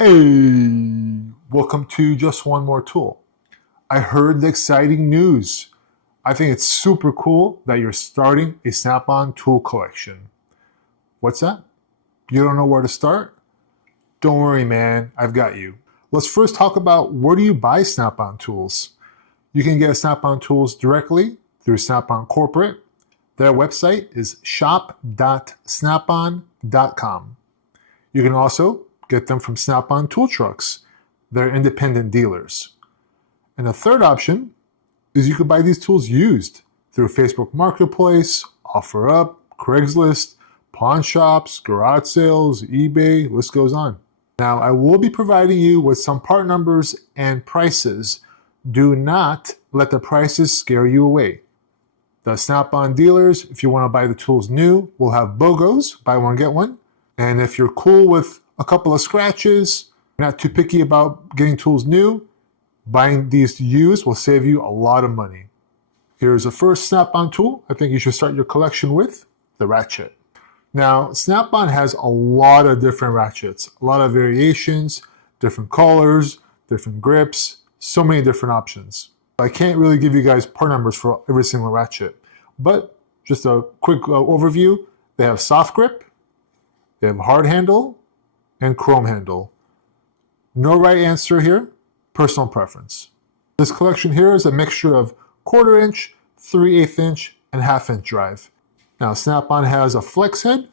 Hey, welcome to Just One More Tool. I heard the exciting news. I think it's super cool that you're starting a Snap-on tool collection. What's that? You don't know where to start? Don't worry, man, I've got you. Let's first talk about where do you buy Snap-on tools. You can get Snap-on tools directly through Snap-on Corporate. Their website is shop.snapon.com. You can also get them from Snap-on Tool Trucks. They're independent dealers. And the third option is you could buy these tools used through Facebook Marketplace, OfferUp, Craigslist, pawn shops, garage sales, eBay, list goes on. Now, I will be providing you with some part numbers and prices. Do not let the prices scare you away. The Snap-on dealers, if you want to buy the tools new, will have BOGOs, buy one, get one. And if you're cool with a couple of scratches, not too picky about getting tools new, buying these used will save you a lot of money. Here's the first Snap-on tool I think you should start your collection with, the ratchet. Now, Snap-on has a lot of different ratchets, a lot of variations, different colors, different grips, so many different options. I can't really give you guys part numbers for every single ratchet, but just a quick overview. They have soft grip, they have hard handle, and chrome handle. No right answer here, personal preference. This collection here is a mixture of 1/4 inch, 3/8 inch, and 1/2 inch drive. Now Snap-on has a flex head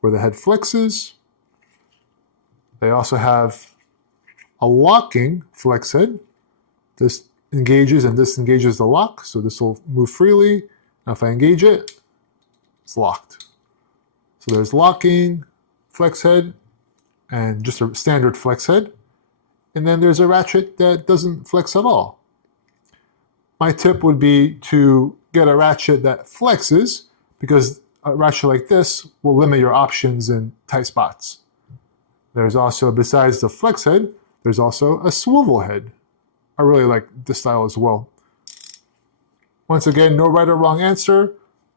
where the head flexes. They also have a locking flex head. This engages and disengages the lock, so this will move freely. Now if I engage it, it's locked. So there's locking, flex head, and just a standard flex head. And then there's a ratchet that doesn't flex at all. My tip would be to get a ratchet that flexes, because a ratchet like this will limit your options in tight spots. There's also, besides the flex head, there's also a swivel head. I really like this style as well. Once again, no right or wrong answer,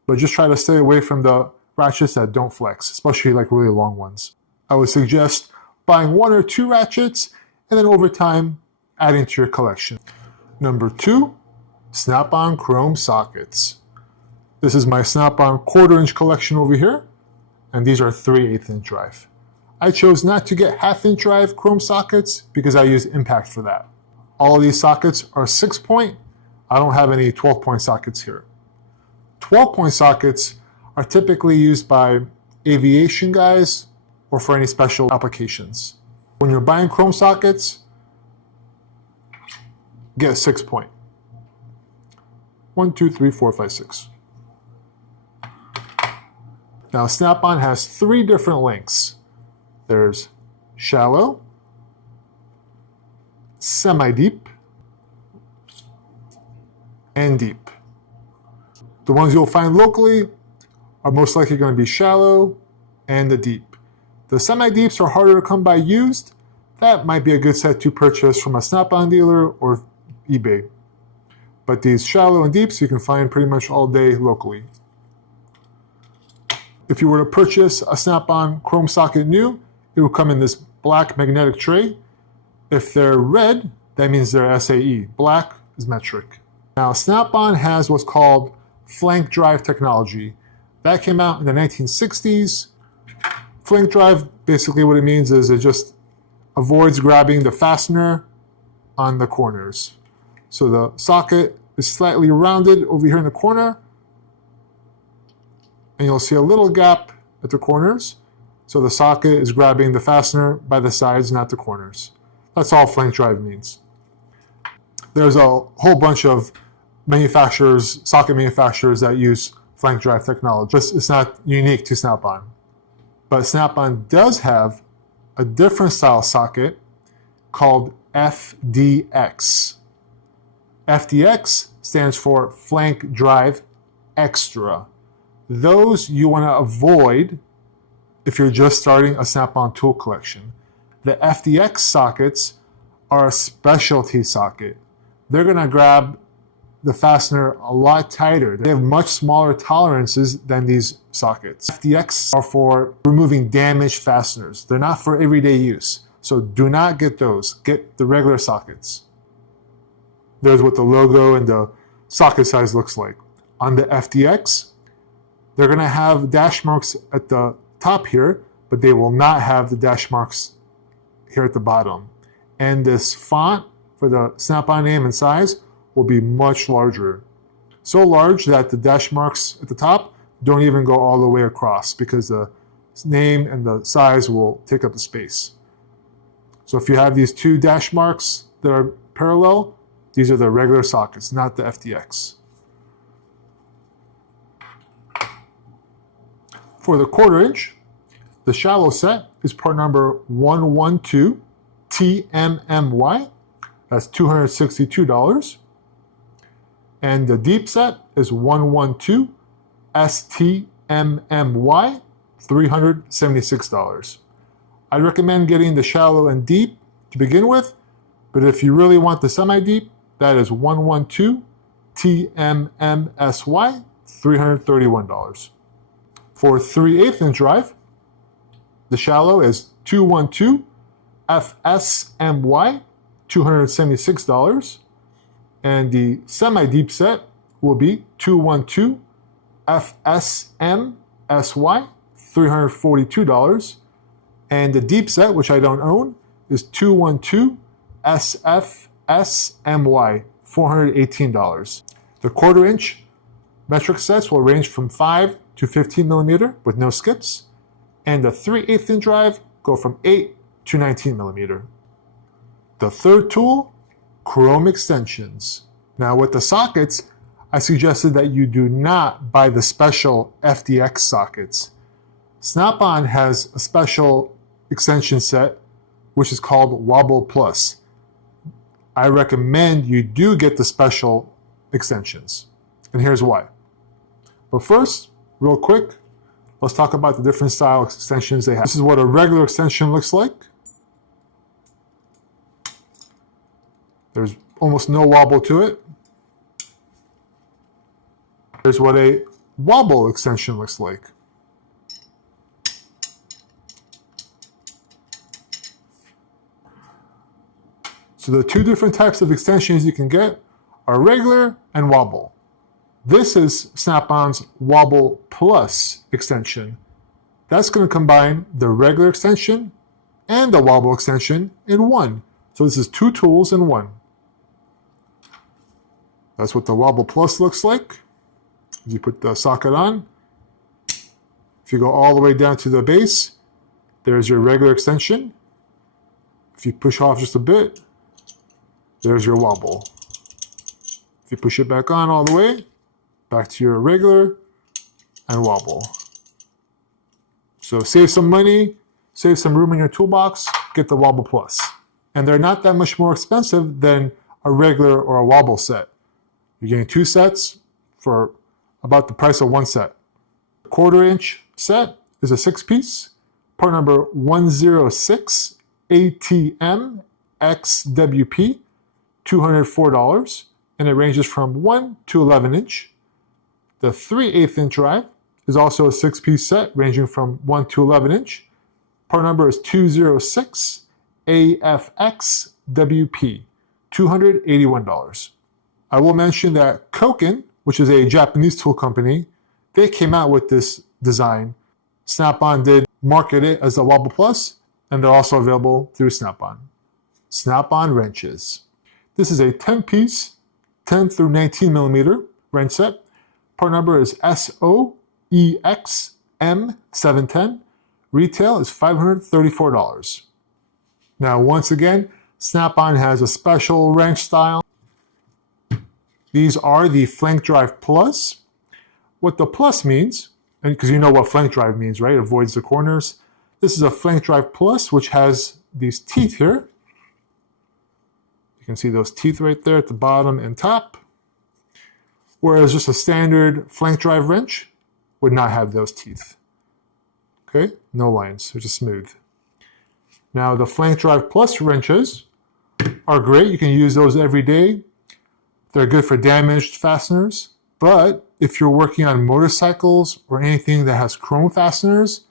but just try to stay away from the ratchets that don't flex, especially like really long ones. I would suggest buying 1 or 2 ratchets and then over time adding to your collection. Number 2, Snap-on chrome sockets. This is my Snap-on 1/4 inch collection over here, and these are 3/8 inch drive. I chose not to get 1/2 inch drive chrome sockets because I use impact for that. All of these sockets are 6-point. I don't have any 12-point sockets here. 12-point sockets are typically used by aviation guys or for any special applications. When you're buying chrome sockets, get a 6-point. 1, 2, 3, 4, 5, 6. Now Snap-on has 3 different lengths. There's shallow, semi-deep, and deep. The ones you'll find locally are most likely going to be shallow and the deep. The semi-deeps are harder to come by used. That might be a good set to purchase from a Snap-on dealer or eBay. But these shallow and deeps you can find pretty much all day locally. If you were to purchase a Snap-on chrome socket new, it will come in this black magnetic tray. If they're red, that means they're SAE. Black is metric. Now Snap-on has what's called flank drive technology. That came out in the 1960s. Flank drive, basically what it means is it just avoids grabbing the fastener on the corners. So the socket is slightly rounded over here in the corner, and you'll see a little gap at the corners. So the socket is grabbing the fastener by the sides, not the corners. That's all flank drive means. There's a whole bunch of manufacturers, socket manufacturers that use flank drive technology. It's not unique to Snap-on. But Snap-on does have a different style socket called FDX. FDX stands for Flank Drive Extra. Those you want to avoid if you're just starting a Snap-on tool collection. The FDX sockets are a specialty socket. They're going to grab the fastener a lot tighter. They have much smaller tolerances than these sockets. FDX are for removing damaged fasteners. They're not for everyday use. So do not get those. Get the regular sockets. There's what the logo and the socket size looks like. On the FDX, they're going to have dash marks at the top here, but they will not have the dash marks here at the bottom. And this font for the Snap-on name and size will be much larger. So large that the dash marks at the top don't even go all the way across because the name and the size will take up the space. So if you have these two dash marks that are parallel, these are the regular sockets, not the FDX. For the 1/4 inch, the shallow set is part number 112 TMMY. That's $262. And the deep set is 112 STMMY, $376. I recommend getting the shallow and deep to begin with, but if you really want the semi-deep, that is 112 TMMSY, $331. For 3/8 inch drive, the shallow is 212 FSMY, $276. And the semi-deep set will be 212 FSMSY, $342. And the deep set, which I don't own, is 212 SFSMY, $418. The 1/4 inch metric sets will range from 5 to 15 millimeter with no skips. And the 3/8 inch drive go from 8 to 19 millimeter. The third tool, chrome extensions. Now with the sockets, I suggested that you do not buy the special FDX sockets. Snap-on has a special extension set which is called Wobble Plus. I recommend you do get the special extensions, and here's why. But first, real quick, let's talk about the different style extensions they have. This is what a regular extension looks like. There's almost no wobble to it. Here's what a wobble extension looks like. So the two different types of extensions you can get are regular and wobble. This is Snap-on's Wobble Plus extension. That's going to combine the regular extension and the wobble extension in one. So this is two tools in one. That's what the Wobble Plus looks like. You put the socket on. If you go all the way down to the base, there's your regular extension. If you push off just a bit, there's your wobble. If you push it back on all the way, back to your regular and wobble. So save some money, save some room in your toolbox, get the Wobble Plus. And they're not that much more expensive than a regular or a wobble set. You're getting two sets for about the price of one set. The 1/4 inch set is a 6-piece, part number 106 ATM XWP, $204, and it ranges from 1 to 11 inch. The 3/8 inch drive is also a 6-piece set ranging from 1 to 11 inch. Part number is 206 AFXWP, $281. I will mention that Koken, which is a Japanese tool company, they came out with this design. Snap-on did market it as the Wobble Plus, and they're also available through Snap-on. Snap-on wrenches. This is a 10-piece, 10 through 19 millimeter wrench set. Part number is SOEXM710. Retail is $534. Now, once again, Snap-on has a special wrench style. These are the Flank Drive Plus. What the Plus means, and because you know what Flank Drive means, right? It avoids the corners. This is a Flank Drive Plus, which has these teeth here. You can see those teeth right there at the bottom and top. Whereas just a standard Flank Drive wrench would not have those teeth. Okay, no lines, they're just smooth. Now the Flank Drive Plus wrenches are great. You can use those every day. They're good for damaged fasteners. But if you're working on motorcycles or anything that has chrome fasteners,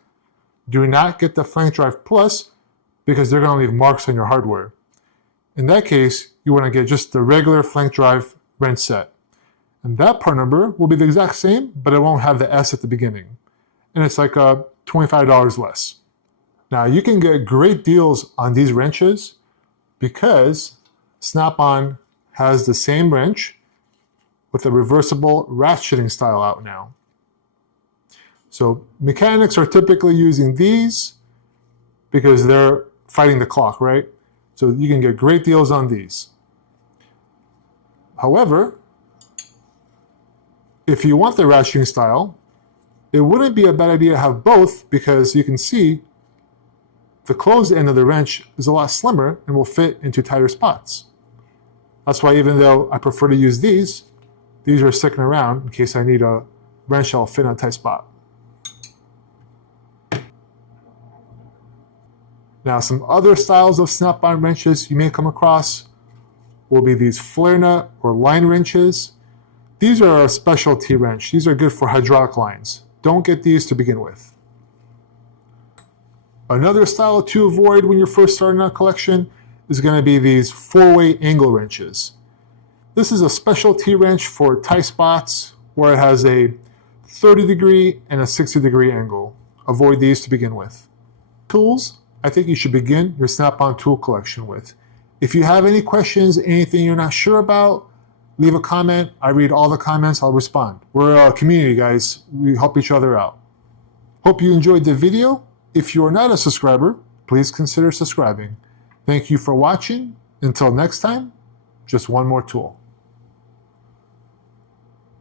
do not get the Flank Drive Plus because they're going to leave marks on your hardware. In that case, you want to get just the regular flank drive wrench set. And that part number will be the exact same, but it won't have the S at the beginning. And it's like $25 less. Now you can get great deals on these wrenches because Snap-on has the same wrench with a reversible ratcheting style out now. So mechanics are typically using these because they're fighting the clock, right? So you can get great deals on these. However, if you want the ratcheting style, it wouldn't be a bad idea to have both because you can see the closed end of the wrench is a lot slimmer and will fit into tighter spots. That's why even though I prefer to use these are sticking around in case I need a wrench that will fit in a tight spot. Now some other styles of Snap-on wrenches you may come across will be these flare nut or line wrenches. These are a specialty wrench. These are good for hydraulic lines. Don't get these to begin with. Another style to avoid when you're first starting a collection is going to be these 4-way angle wrenches. This is a specialty wrench for tight spots where it has a 30-degree and a 60-degree angle. Avoid these to begin with. Tools, I think you should begin your Snap-on tool collection with. If you have any questions, anything you're not sure about, leave a comment. I read all the comments. I'll respond. We're a community, guys. We help each other out. Hope you enjoyed the video. If you are not a subscriber, please consider subscribing. Thank you for watching. Until next time, just one more tool.